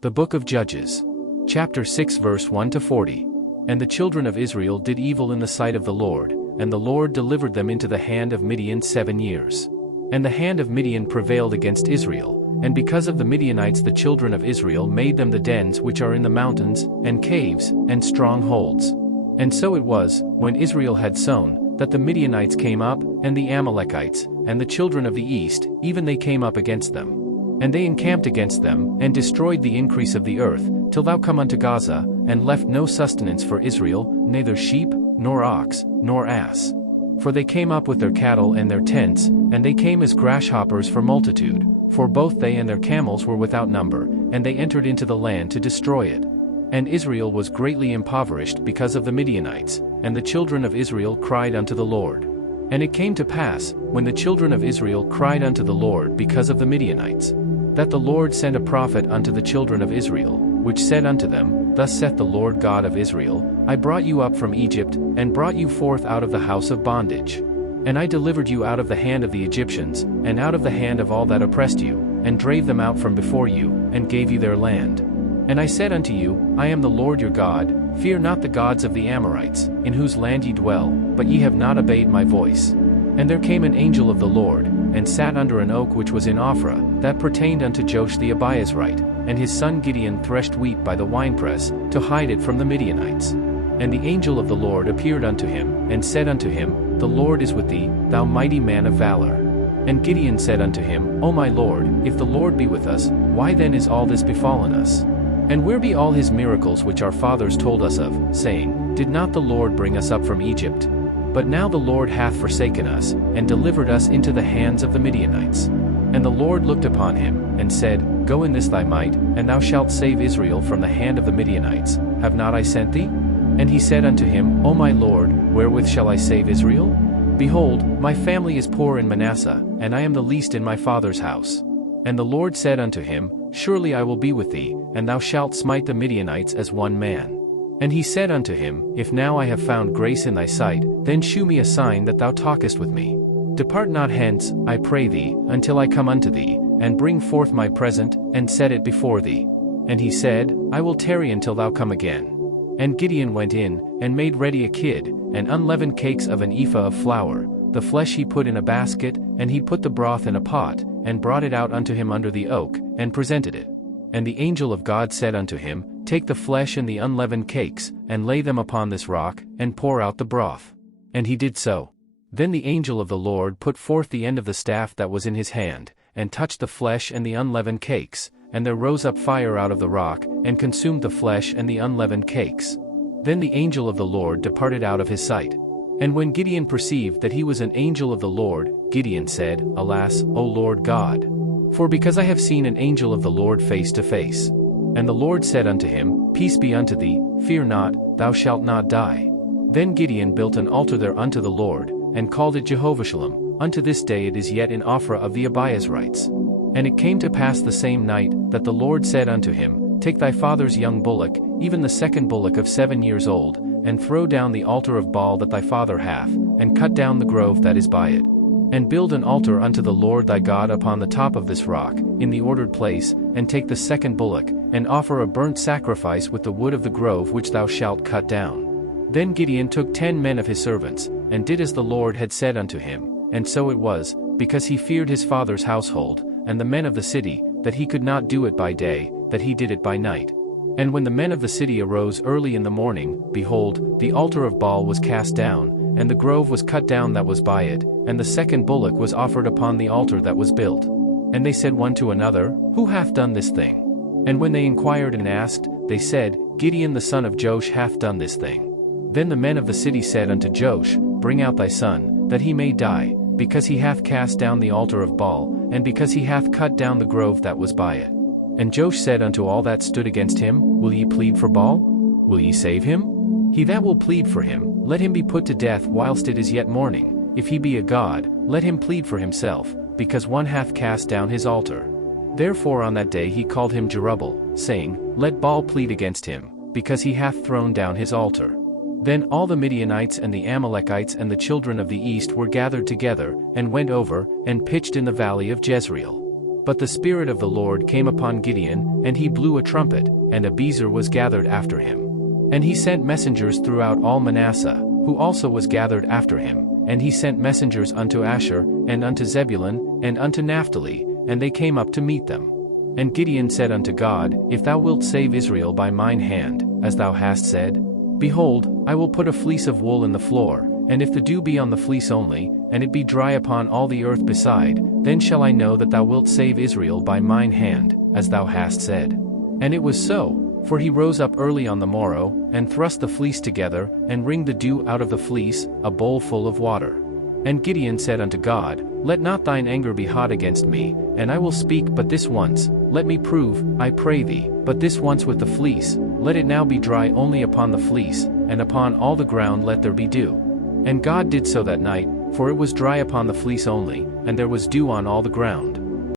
The Book of Judges. Chapter 6 verse 1 to 40. And the children of Israel did evil in the sight of the Lord, and the Lord delivered them into the hand of Midian 7 years. And the hand of Midian prevailed against Israel, and because of the Midianites the children of Israel made them the dens which are in the mountains, and caves, and strongholds. And so it was, when Israel had sown, that the Midianites came up, and the Amalekites, and the children of the east, even they came up against them. And they encamped against them, and destroyed the increase of the earth, till thou come unto Gaza, and left no sustenance for Israel, neither sheep, nor ox, nor ass. For they came up with their cattle and their tents, and they came as grasshoppers for multitude, for both they and their camels were without number, and they entered into the land to destroy it. And Israel was greatly impoverished because of the Midianites, and the children of Israel cried unto the Lord. And it came to pass, when the children of Israel cried unto the Lord because of the Midianites, that the Lord sent a prophet unto the children of Israel, which said unto them, Thus saith the Lord God of Israel, I brought you up from Egypt, and brought you forth out of the house of bondage. And I delivered you out of the hand of the Egyptians, and out of the hand of all that oppressed you, and drave them out from before you, and gave you their land. And I said unto you, I am the Lord your God, fear not the gods of the Amorites, in whose land ye dwell, but ye have not obeyed my voice. And there came an angel of the Lord, and sat under an oak which was in Ophrah, that pertained unto Joash the Abiezrite, and his son Gideon threshed wheat by the winepress, to hide it from the Midianites. And the angel of the Lord appeared unto him, and said unto him, The Lord is with thee, thou mighty man of valor. And Gideon said unto him, O my Lord, if the Lord be with us, why then is all this befallen us? And where be all his miracles which our fathers told us of, saying, Did not the Lord bring us up from Egypt? But now the Lord hath forsaken us, and delivered us into the hands of the Midianites. And the Lord looked upon him, and said, Go in this thy might, and thou shalt save Israel from the hand of the Midianites. Have not I sent thee? And he said unto him, O my Lord, wherewith shall I save Israel? Behold, my family is poor in Manasseh, and I am the least in my father's house. And the Lord said unto him, Surely I will be with thee, and thou shalt smite the Midianites as one man. And he said unto him, If now I have found grace in thy sight, then shew me a sign that thou talkest with me. Depart not hence, I pray thee, until I come unto thee, and bring forth my present, and set it before thee. And he said, I will tarry until thou come again. And Gideon went in, and made ready a kid, and unleavened cakes of an ephah of flour. The flesh he put in a basket, and he put the broth in a pot, and brought it out unto him under the oak, and presented it. And the angel of God said unto him, Take the flesh and the unleavened cakes, and lay them upon this rock, and pour out the broth. And he did so. Then the angel of the Lord put forth the end of the staff that was in his hand, and touched the flesh and the unleavened cakes, and there rose up fire out of the rock, and consumed the flesh and the unleavened cakes. Then the angel of the Lord departed out of his sight. And when Gideon perceived that he was an angel of the Lord, Gideon said, Alas, O Lord God! For because I have seen an angel of the Lord face to face. And the Lord said unto him, Peace be unto thee, fear not, thou shalt not die. Then Gideon built an altar there unto the Lord, and called it Jehovah-Shalom. Unto this day it is yet in Ophrah of the Abiezrites. And it came to pass the same night, that the Lord said unto him, Take thy father's young bullock, even the second bullock of 7 years old, and throw down the altar of Baal that thy father hath, and cut down the grove that is by it. And build an altar unto the Lord thy God upon the top of this rock, in the ordered place, and take the second bullock, and offer a burnt sacrifice with the wood of the grove which thou shalt cut down. Then Gideon took 10 men of his servants, and did as the Lord had said unto him, and so it was, because he feared his father's household, and the men of the city, that he could not do it by day, that he did it by night. And when the men of the city arose early in the morning, behold, the altar of Baal was cast down, and the grove was cut down that was by it, and the second bullock was offered upon the altar that was built. And they said one to another, Who hath done this thing? And when they inquired and asked, they said, Gideon the son of Joash hath done this thing. Then the men of the city said unto Joash, Bring out thy son, that he may die, because he hath cast down the altar of Baal, and because he hath cut down the grove that was by it. And Joash said unto all that stood against him, Will ye plead for Baal? Will ye save him? He that will plead for him, let him be put to death whilst it is yet morning. If he be a god, let him plead for himself, because one hath cast down his altar. Therefore on that day he called him Jerubbaal, saying, Let Baal plead against him, because he hath thrown down his altar. Then all the Midianites and the Amalekites and the children of the east were gathered together, and went over, and pitched in the valley of Jezreel. But the Spirit of the Lord came upon Gideon, and he blew a trumpet, and Abiezer was gathered after him. And he sent messengers throughout all Manasseh, who also was gathered after him, and he sent messengers unto Asher, and unto Zebulun, and unto Naphtali, and they came up to meet them. And Gideon said unto God, If thou wilt save Israel by mine hand, as thou hast said, behold, I will put a fleece of wool in the floor, and if the dew be on the fleece only, and it be dry upon all the earth beside, then shall I know that thou wilt save Israel by mine hand, as thou hast said. And it was so, for he rose up early on the morrow, and thrust the fleece together, and wringed the dew out of the fleece, a bowl full of water. And Gideon said unto God, Let not thine anger be hot against me, and I will speak but this once, let me prove, I pray thee, but this once with the fleece, let it now be dry only upon the fleece, and upon all the ground let there be dew. And God did so that night, for it was dry upon the fleece only, and there was dew on all the ground.